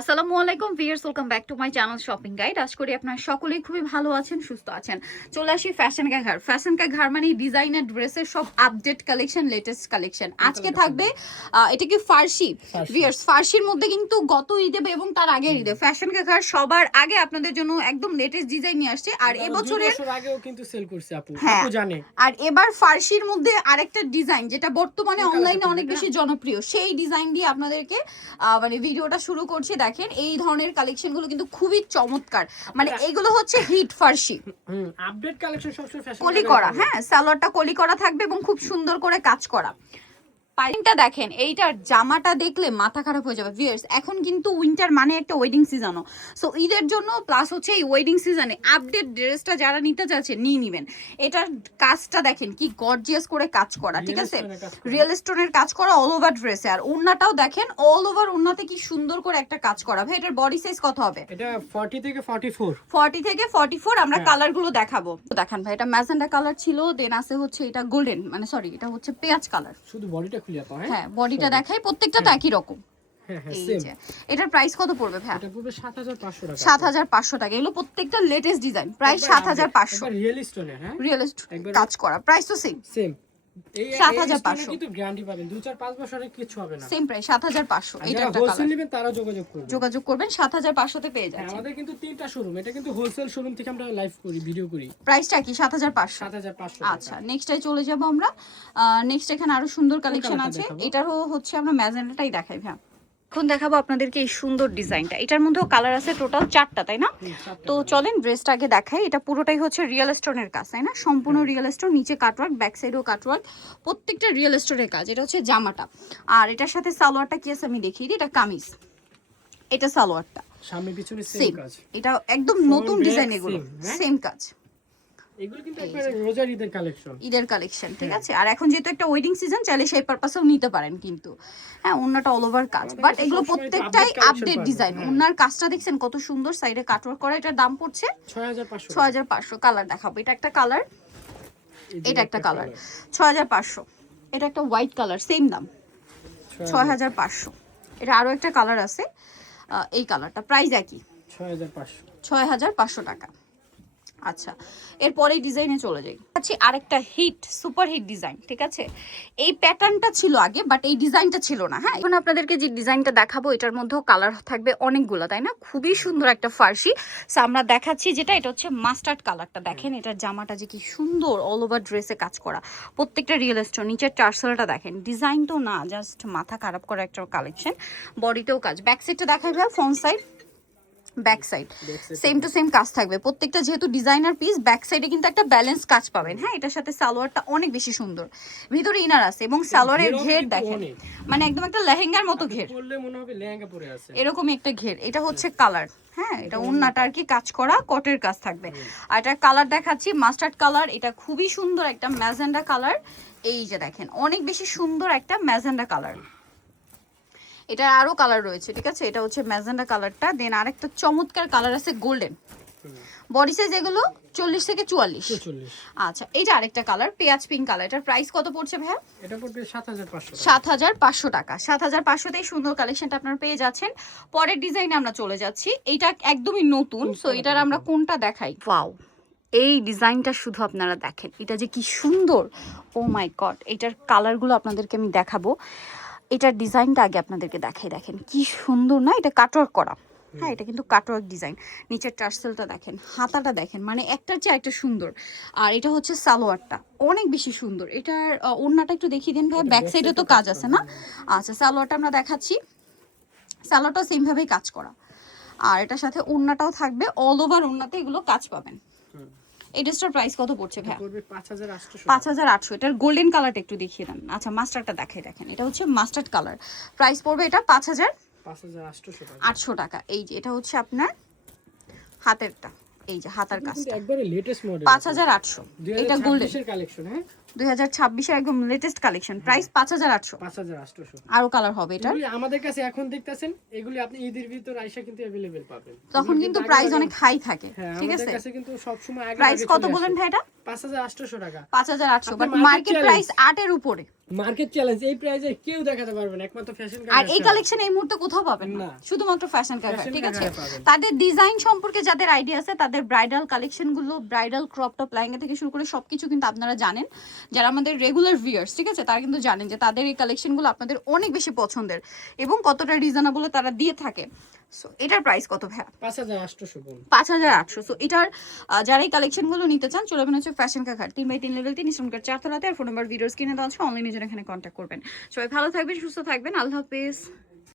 আসসালামু আলাইকুম viewers, welcome back to my channel shopping guide. আশা করি আপনারা সকলেই খুবই ভালো আছেন, সুস্থ আছেন। চলে আসি ফ্যাশন কা ঘর। ফ্যাশন কা ঘর মানে ডিজাইনার ড্রেসের সব আপডেট কালেকশন, লেটেস্ট কালেকশন। আজকে থাকবে এটা কি ফার্সি ভিউয়ার্স, ফার্সির মধ্যে কিন্তু গত ঈদে এবং তার আগের ঈদে ফ্যাশন কা ঘর সবার আগে আপনাদের জন্য একদম লেটেস্ট ডিজাইন নিয়ে আসছে। আর এবছরের আগেও কিন্তু সেল করছে আপু জানে। আর এবার ফার্সির মধ্যে আরেকটা ডিজাইন যেটা বর্তমানে অনলাইনে অনেক বেশি জনপ্রিয়, সেই ডিজাইন দিয়ে আপনাদেরকে মানে ভিডিওটা শুরু করছি। দেখেন এই ধরনের কালেকশন গুলো কিন্তু খুবই চমৎকার, মানে এগুলো হচ্ছে হিট ফার্সি আপডেট কালেকশন, সবসময় ফ্যাশন কলি করা। হ্যাঁ, সালোয়ারটা কলি করা থাকবে এবং খুব সুন্দর করে কাজ করা। পাইনটা দেখেন, এইটার জামাটা দেখলে মাথা খারাপ হয়ে যাবে ভিউয়ার্স। এখন কিন্তু উইন্টার মানে একটা ওয়েডিং সিজনও, সো ঈদের জন্য প্লাস হচ্ছে এই ওয়েডিং সিজনে আপডেট ড্রেসটা যারা নিতে চাচ্ছে নিয়ে নেবেন। এটার কাজটা দেখেন কি গর্জিয়াস করে কাজ করা, ঠিক আছে, রিয়েল স্টোনের কাজ করা অল ওভার ড্রেসে। আর ওড়নাটাও দেখেন অল ওভার ওড়নাতে কি সুন্দর করে একটা কাজ করা। ভাই এটার বডি সাইজ কত হবে? এটা 40 থেকে 44। 40 থেকে 44 আমরা কালার গুলো দেখাবো। দেখেন ভাই, এটা ম্যাজেন্ডা কালার ছিল, দেন আছে হচ্ছে এটা গোল্ডেন, মানে সরি এটা হচ্ছে পেঁয়াজ কালার। শুধু বডিটা খুলে আপা। হ্যাঁ, বডিটা দেখাই, প্রত্যেকটা তো একই রকম। এটার প্রাইস কত পড়বে ভাই? এটা পড়বে 7500 টাকা। 7500 টাকা। এগুলো প্রত্যেকটা লেটেস্ট ডিজাইন, প্রাইস 7500। রিয়েল স্টোনের, হ্যাঁ রিয়েল কাজ করা, প্রাইস তো সেম সেম। এই 7500 কিন্তু গ্যারান্টি পাবেন 2-4-5 বছরের কিছু হবে না। Same price 7500। এটা একটা হোলসেল কালার, নেবেন তারা যোগাযোগ করবেন 7500 তে পেয়ে যাচ্ছেন। আমাদের কিন্তু তিনটা শোরুম, এটা কিন্তু হোলসেল শোরুম থেকে আমরা লাইভ করি, ভিডিও করি। প্রাইসটা কি 7500? 7500। আচ্ছা, নেক্সটটাই চলে যাব আমরা। নেক্সট এখানে আরো সুন্দর কালেকশন আছে। এটারও হচ্ছে আমরা ম্যাজেন্ডাটাই দেখাই ভাই। এখন দেখাবো আপনাদেরকে এই সুন্দর ডিজাইনটা। এটার মধ্যেও কালার আছে টোটাল 4টা, তাই না? তো চলেন ড্রেসটা আগে দেখাই। এটা পুরোটাই হচ্ছে রিয়েল স্টোনের কাজ, তাই না? সম্পূর্ণ রিয়েল স্টোন, নিচে কাটওয়ার্ক, ব্যাক সাইডেও কাটওয়ার্ক, প্রত্যেকটা রিয়েল স্টোনের কাজ। এটা হচ্ছে জামাটা, আর এটার সাথে সালোয়ারটা কি আছে আমি দেখিয়ে দিই। এটা কামিজ, এটা সালোয়ারটা, সামনে পিছনে সেম কাজ। এটা একদম নতুন ডিজাইন, এগুলো সেম কাজ। এগুলো কিন্তু একবারে রোজার ঈদের কালেকশন, ঈদের কালেকশন, ঠিক আছে। আর এখন যেহেতু একটা ওয়েডিং সিজন, চাইলে সেই পারপাসেও নিতে পারেন কিন্তু। হ্যাঁ, ওন্নাটা অল ওভার কাজ, বাট এগুলো প্রত্যেকটাই আপডেট ডিজাইন। ওন্নার কাজটা দেখছেন কত সুন্দর, সাইডে কাটওয়ার্ক করা। এটার দাম পড়ছে 6500। কালার দেখাবো, এটা একটা কালার, এটা একটা কালার, 6500। এটা একটা হোয়াইট কালার, সেম দাম 6500। এটা আরো একটা কালার আছে, এই কালারটা প্রাইস একই 6500 টাকা। আচ্ছা, এরপরেই ডিজাইনে চলে যাই। আচ্ছা, আরেকটা হিট সুপার হিট ডিজাইন, ঠিক আছে। এই প্যাটার্নটা ছিল আগে, বাট এই ডিজাইনটা ছিল না। হ্যাঁ, এখন আপনাদেরকে যে ডিজাইনটা দেখাবো এটার মধ্যেও কালার থাকবে অনেকগুলো, তাই না? খুবই সুন্দর একটা ফার্সি। সো আমরা দেখাচ্ছি যেটা, এটা হচ্ছে মাস্টার্ড কালারটা। দেখেন এটার জামাটা যে কি সুন্দর, অল ওভার ড্রেসে কাজ করা, প্রত্যেকটা রিয়েল স্টোন। নিচের টার্সেলটা দেখেন, ডিজাইন তো না, জাস্ট মাথা খারাপ করা একটা কালেকশন। বডিতেও কাজ, ব্যাক সাইডটা দেখাবে, front side, back side same to same কাজ থাকবে প্রত্যেকটা। যেহেতু ডিজাইনার পিস, ব্যাক সাইডে কিন্তু একটা ব্যালেন্স কাজ পাবেন। হ্যাঁ, এটার সাথে সালোয়ারটা অনেক বেশি সুন্দর, ভিতরে ইনার আছে এবং সালোয়ারের ঘের দেখেন, মানে একদম একটা লেহেঙ্গার মতো ঘের, মনে হবে লেহেঙ্গা পরে আছে, এরকমই একটা ঘের। এটা হচ্ছে কালার, হ্যাঁ, এটা ওন্নাটা আর কি কাজ করা, কটের কাজ থাকবে। আর এটা কালার দেখাচ্ছি মাস্টার্ড কালার, এটা খুবই সুন্দর একটা ম্যাজেন্ডা কালার। এই যে দেখেন, অনেক বেশি সুন্দর একটা ম্যাজেন্ডা কালার। এটা আরো কালার রয়েছে, ঠিক আছে। এটা হচ্ছে ম্যাজেন্ডা কালারটা, দেন আরেকটা চমৎকার কালার আছে গোল্ডেন। বডি সাইজ এগুলো 40 থেকে 44। আচ্ছা, এটা আরেকটা কালার পেঁয়াজ পিঙ্ক কালার। এটার প্রাইস কত পড়ছে ভাইয়া? এটা পড়বে 7500। 7500 টাকা। 7500 তেই সুন্দর কালেকশনটা আপনারা পেয়ে যাচ্ছেন। পরের ডিজাইনে আমরা চলে যাচ্ছি। এইটা একদমই নতুন, সো এটার আমরা কোনটা দেখাই? ওয়াও, এই ডিজাইনটা শুধু আপনারা দেখেন, এটা যে কি সুন্দর, ও মাই গড। এটার কালারগুলো আপনাদেরকে আমি দেখাবো। এটার ডিজাইনটা আগে আপনাদেরকে দেখাই, দেখেন কি সুন্দর না, এটা কাটওয়ার্ক করা। হ্যাঁ, এটা কিন্তু কাটওয়ার্ক ডিজাইন। নিচের টার্সেলটা দেখেন, হাতাটা দেখেন, মানে একটার চেয়ে একটা সুন্দর। আর এটা হচ্ছে সালোয়ারটা, অনেক বেশি সুন্দর। এটার ওড়নাটা একটু দেখিয়ে দিন ভাই, ব্যাক সাইডে তো কাজ আছে না? আচ্ছা, সালোয়ারটা আমরা দেখাচ্ছি। সালোয়ারটাও সেমভাবেই কাজ করা, আর এটার সাথে ওড়নাটাও থাকবে, অল ওভার ওড়নাতে এগুলো কাজ পাবেন। এই ড্রেসটার প্রাইস কত পড়ছে ভাই? 5800। এটার গোল্ডেন কালারটা একটু দেখিয়ে দেন। আচ্ছা, মাস্টারটা দেখাই, দেখেন এটা হচ্ছে মাস্টার্ড কালার। প্রাইস পড়বে এটা 5800 টাকা। এই যে এটা হচ্ছে আপনার হাতেরটা, এই যে হাতার কাজটা একবারে লেটেস্ট মডেল 5800। এটা গোল্ডেন এর কালেকশন, হ্যাঁ 2026 এর একদম লেটেস্ট কালেকশন। প্রাইস 5800। আরো কালার হবে এটা। এগুলি আমাদের কাছে এখন দেখতেছেন, এগুলি আপনি ঈদের ভিতর আইসা কিন্তু अवेलेबल পাবেন, তখন কিন্তু প্রাইস অনেক হাই থাকে, ঠিক আছে। আমাদের কাছে কিন্তু সব সময় আগে প্রাইস কত বলেন ভাই? এটা 5800 টাকা 5800, বাট আপনার মার্কেট market প্রাইস 8 এর উপরে। মার্কেট চ্যালেঞ্জ, এই প্রাইসে কেউ দেখাতে পারবে না, একমাত্র ফ্যাশন আর এই কালেকশন এই মুহূর্তে কোথাও পাবেন না, না। শুধুমাত্র ফ্যাশন কাফে, Fashion ঠিক আছে? Cafe পাবেন। তাদের ডিজাইন সম্পর্কে যাদের আইডিয়া আছে, তাদের ব্রাইডাল কালেকশন গুলো, ব্রাইডাল ক্রপ টপ লেহেঙ্গা থেকে শুরু করে সবকিছু কিন্তু আপনারা জানেন, যারা আমাদের রেগুলার ভিউয়ার্স, ঠিক আছে, তারা কিন্তু জানেন যে তাদের এই কালেকশন গুলো আপনাদের অনেক বেশি পছন্দের এবং কতটা রিজনেবল তারা দিয়ে থাকে। সো এটার প্রাইস কত ভাইয়া? 5800 বোন। 5800। সো এটার যারা এই কালেকশন গুলো নিতে চান, চলে যাবেন হচ্ছে ফ্যাশন কাকার 3x3 লেভেল 3 ইসলামকার 4 তলাতে। আর ফোন নাম্বার ভিডিওস কিনে দেওয়া আছে, অনলাইনে জন্য এখানে কন্ট্যাক্ট করবেন। সবাই ভালো থাকবেন, সুস্থ থাকবেন, আল্লাহ হাফেজ।